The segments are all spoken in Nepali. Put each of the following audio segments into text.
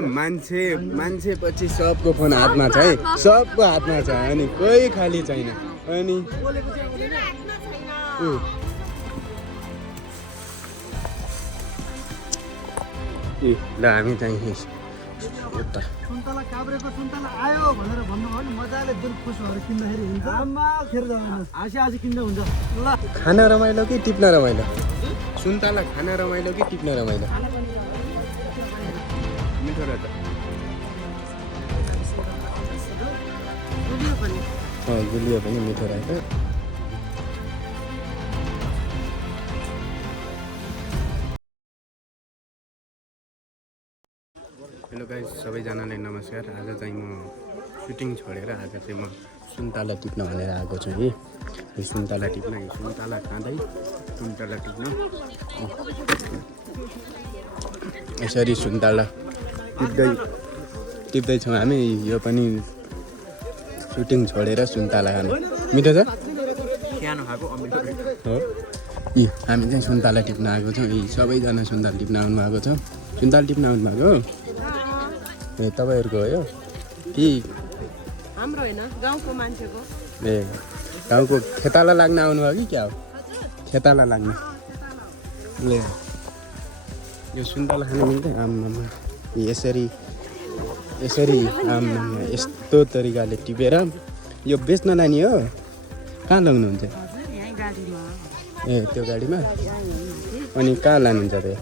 मान्छे मान्छे पछि सबको फोन हातमा छ है, सबको हातमा छ अनि कोही खाली छैन। अनि ल हामी चाहिँ यता सुन्तला काभ्रेको सुन्तला आयो भनेर भन्नुभयो नि मजाले दिल खुस भएर किन्दाखेरि हुन्छ। आमा खेर जाँदैन हाँसी किन्दा हुन्छ। ल खाना रमाइलो कि टिप्न रमाइलो? सुन्तला खाना रमाइलो कि टिप्न रमाइलो? मिठो रहेछ। गुलियो पनि मिठो रहेछ। हेलो गाइस, सबैजनालाई नमस्कार। आज चाहिँ म सुटिङ छोडेर आज चाहिँ म सुन्तला टिप्न भनेर आएको छु है। यो सुन्तला टिप्न, यो सुन्तला खाँदै सुन्तला टिप्न यसरी सुन्तला टिप्दैछौँ हामी। यो पनि सुटिङ छोडेर सुन्तला खानु मिठो छ हो। यी हामी चाहिँ सुन्तला टिप्न आएको छौँ। यी सबैजना सुन्तला टिप्न आउनु भएको छ। सुन्तला टिप्न आउनु भएको हो? ए तपाईँहरूको हो यो कि हाम्रो होइन, गाउँको मान्छेको? ए गाउँको खेताला लाग्न आउनुभयो कि क्या हो? खेताला लाग्न। ए यो सुन्तला खानु मिल्दैन? आम्मामा यसरी आम्मामा यस्तो तरिकाले टिपेर यो बेच्न लाने हो? कहाँ लग्नुहुन्छ? ए त्यो गाडीमा? अनि कहाँ लानुहुन्छ त?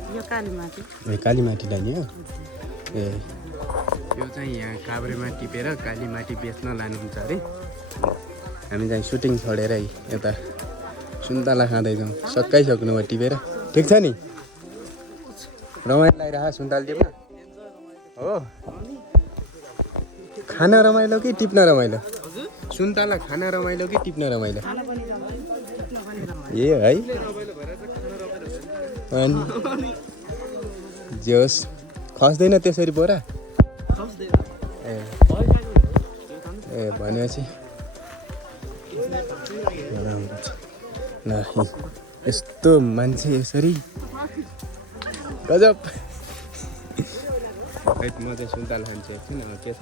ए कालीमाटी लाने हो? ए यो चाहिँ यहाँ काभ्रेमा टिपेर कालीमाटी बेच्न लानुहुन्छ अरे। हामी चाहिँ सुटिङ छोडेर यता सुन्तला खाँदैछौँ। सकाइसक्नु भयो टिपेर। ठिक छ नि? रमाइलो लागिरहेको सुन्तला टिप्न हो? खाना रमाइलो कि टिप्न रमाइलो? सुन्तला खाना रमाइलो कि टिप्न रमाइलो? ए है अनि जोस् खस्दैन त्यसरी बोरा? ए भनेपछि ल यस्तो मान्छे यसरी गजब। म चाहिँ सुन्तला खान्छु एकछिन। के छ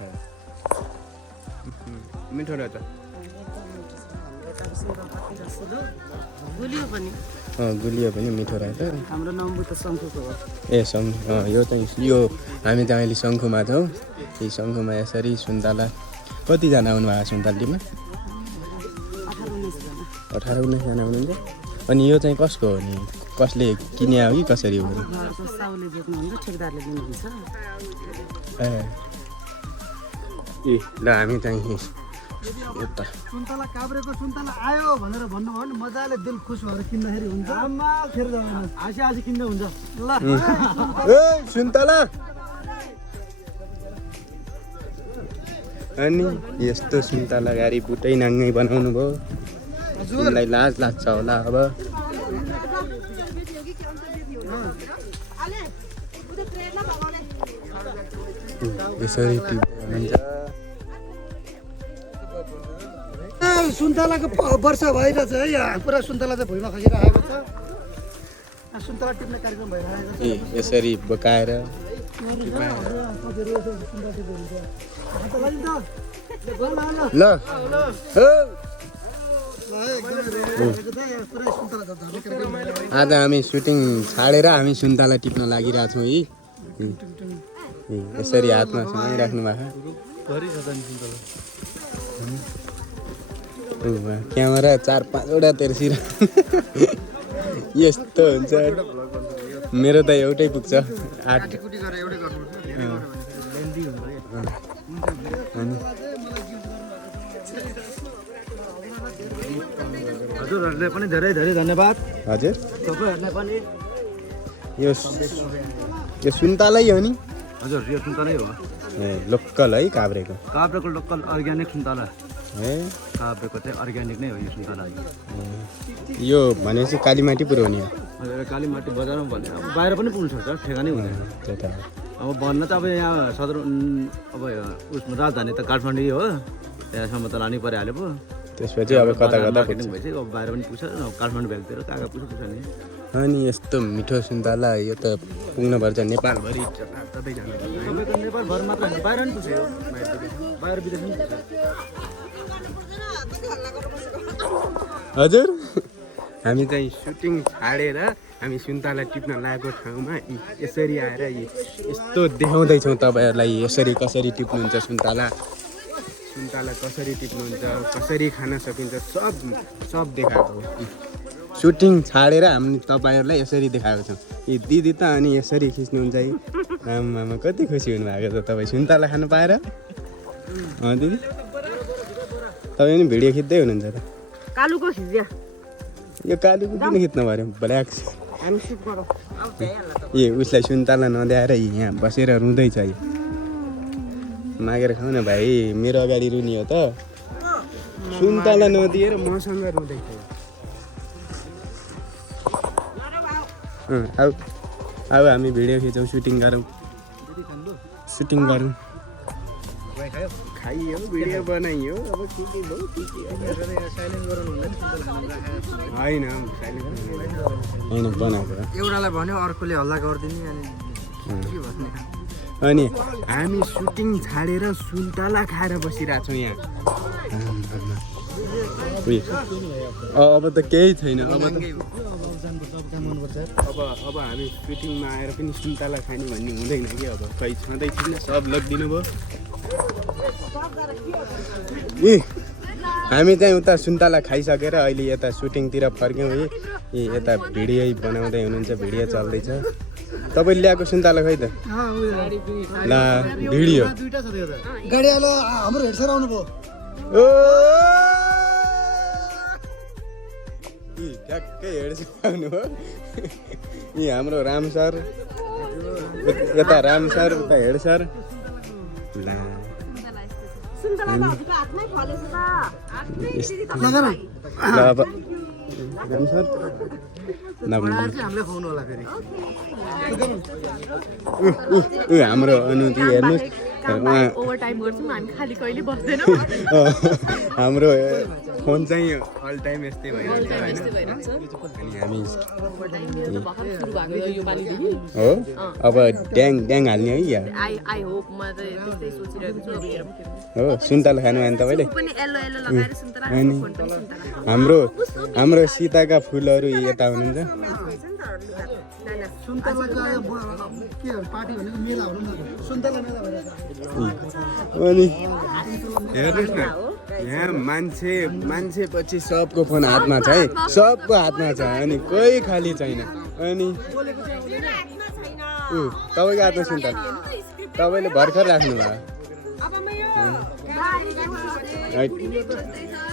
मिठो रहेछ। गुलियो पनि मिठो रहेछ। हाम्रो नम्बु त शङ्खुको हो। ए यो चाहिँ यो हामी चाहिँ अहिले शङ्खुमा छौँ। यी शङ्खुमा यसरी सुन्तला कतिजना आउनुभएको सुन्तला टिप्न? 18-19जना हुनुहुन्छ। अनि यो चाहिँ कसको हो नि? कसले किने हो कि कसरी हो? ए ल हामी चाहिँ यता सुन्तला काभ्रेको सुन्तला आयो भनेर भन्नुभयो नि मजाले दिल खुस भएर किन्दाखेरि हुन्छ। आमा खेर जाँदैन हाँसी किन्दा हुन्छ। ल ए सुन्तला अनि यस्तो सुन्तला गाडी बुटै नाङ्गै बनाउनु भयो। तिमीलाई लाज लाग्छ होला अब। यसरी टिप्नुहुन्छ। सुन्तलाको वर्ष भइरहेछ है। यहाँ पुरा सुन्तला चाहिँ भुइँमा खसिरहेको छ। सुन्तला टिप्ने कार्यक्रम भइरहेको छ। ए यसरी बोकाएर ल आज हामी सुटिङ छाडेर हामी सुन्तला टिप्न लागिरहेछौँ है। यसरी हातमा समाइराख्नु भएको। क्यामेरा 4-5वटा तेर्सिर यस्तो हुन्छ। मेरो त एउटै पुग्छ 8। हजुरहरूले पनि धेरै धेरै धन्यवाद। हजुर तपाईँहरूलाई पनि। यो सुन्तलै हो नि? हजुर यो सुन्तलै हो। ए लोकल है काभ्रेको? काभ्रेको लोकल अर्ग्यानिक सुन्तला। ए काभ्रेको चाहिँ अर्ग्यानिक नै हो यो सुन्तला। यो भनेपछि कालीमाटी पुरो नि? हजुर कालीमाटी बजारमा भन्ने अब बाहिर पनि पुग्नु सक्छ, ठेगानै हुँदैन। त्यही त अब भन्न त अब यहाँ सदर अब उसमा राजधानी त काठमाडौँ हो। त्यहाँसम्म त लानै परिहाल्यो पो। त्यसपछि अब कता मार्केटिङ भइसक्यो। अब बाहिर पनि पुग्छ। काठमाडौँ भ्यागतिर कहाँ पुग्छ नि। अनि यस्तो मिठो सुन्तला यो त पुग्नुपर्छ नेपालभरि जताततै जानु तपाईँको नेपालभर मात्र होइन बाहिर पनि पुग्यो बाहिर विदेश पनि पुग्छ हजुर हामी चाहिँ सुटिङ छाडेर हामी सुन्तला टिप्न लागेको ठाउँमा यसरी आएर यस्तो देखाउँदैछौँ तपाईँहरूलाई यसरी कसरी टिप्नुहुन्छ सुन्तला कसरी टिप्नुहुन्छ कसरी खान सकिन्छ सब देखाएको हो सुटिङ छाडेर हामी तपाईँहरूलाई यसरी देखाएको छौँ यी दिदी त अनि यसरी खिच्नुहुन्छ है आमामा कति खुसी हुनुभएको छ तपाईँ सुन्तला खानु पाएर दिदी तपाईँ पनि भिडियो खिच्दै हुनुहुन्छ त कालुको खिच्दिया यो कालीको किन खिच्नु पऱ्यो ब्ल्याक हामी सुट गरौँ ए उसलाई सुन्तला नद्याएर यहाँ बसेर रुँदैछ यो मागेर खाऊ न भाइ मेरो अगाडि रुनी हो त सुन्तला नदिएर मसँग रुँदैछ अब हामी भिडियो खिचौँ सुटिङ गरौँ खाइयो भिडियो बनाइयो अब के भयो होइन बनाएको एउटालाई भन्यो अर्कोले हल्ला गरिदिने अनि हामी सुटिङ छाडेर सुन्तला खाएर बसिरहेको छौँ यहाँ अब त केही छैन अब हामी सुटिङमा आएर पनि सुन्तला खाने भन्ने हुँदैन कि अब खै छँदै छैन सब लगिदिनु भयो हामी चाहिँ उता सुन्तला खाइसकेर अहिले यता सुटिङतिर फर्क्यौँ है यता भिडियो बनाउँदै हुनुहुन्छ भिडियो चल्दैछ तपाईँले ल्याएको सुन्तला खै त ल भिडियो गाडीवाला हाम्रो हेड सर आउनुभयो ठ्याक्कै हेड सर आउनुभयो यी हाम्रो राम सर यता राम सर उता हेड सर ल अब राम सर हाम्रो अनुति हेर्नुहोस् हाम्रो फोन चाहिँ अल टाइम यस्तै भइरहन्छ अनि हामी हो अब ड्याङ हाल्ने है या हो सुन्तला खानु भने तपाईँले अनि हाम्रो सीताका फुलहरू यता हुनुहुन्छ अनि हेर्नुहोस् न यहाँ मान्छे पछि सबको फोन हातमा छ है सबको हातमा छ अनि कोही खाली छैन अनि तपाईँको हातमा सुन्तला तपाईँले भर्खर राख्नु भयो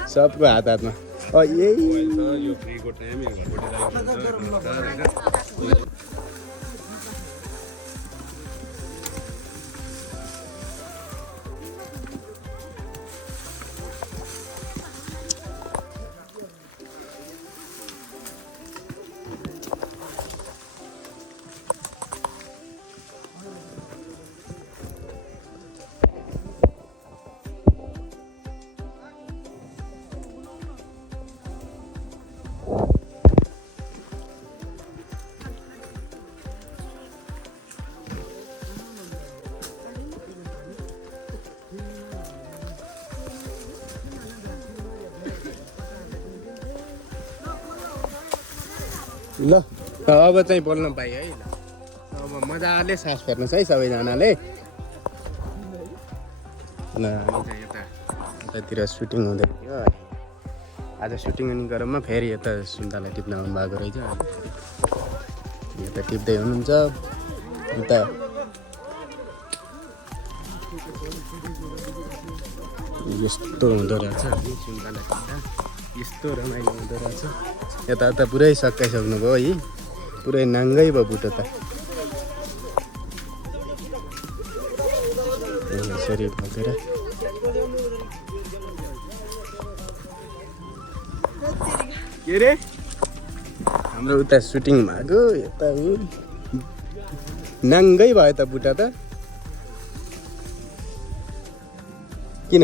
सबको हातमा यही ल अब चाहिँ बोल्न पाएँ है ल अब मजाले सास फेर्नुहोस् है सबैजनाले ल हामी चाहिँ यतातिर सुटिङ हुँदै थियो आज सुटिङ हुने क्रममा फेरि यता सुन्तला टिप्न आउनुभएको रहेछ यता टिप्दै हुनुहुन्छ उता यस्तो हुँदो रहेछ सुन्तला टिप्दा यस्तो रमाइलो हुँदो रहेछ यता पुरै सकाइसक्नुभयो है पुरै नाङ्गै भयो बुटो त यसरी फकेर के रे हाम्रो उता सुटिङ भएको यता नाङ्गै भयो त बुटा त किन